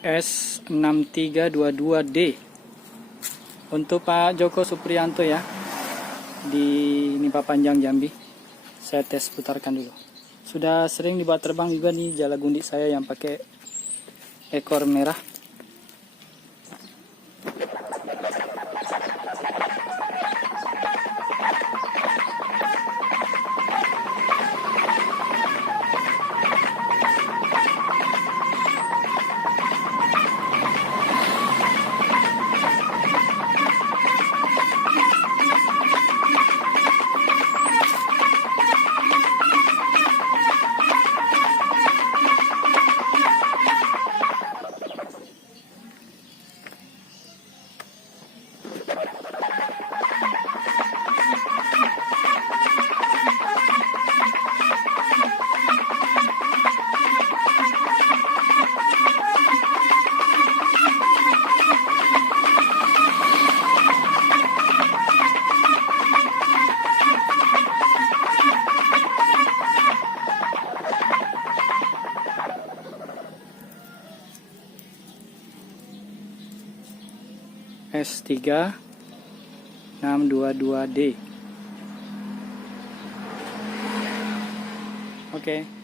S6322D untuk Pak Joko Supriyanto ya, di Nimpa Panjang Jambi. Saya tes putarkan dulu. Sudah sering dibawa terbang juga nih jala gundik saya yang pakai ekor merah. S3622D. Oke.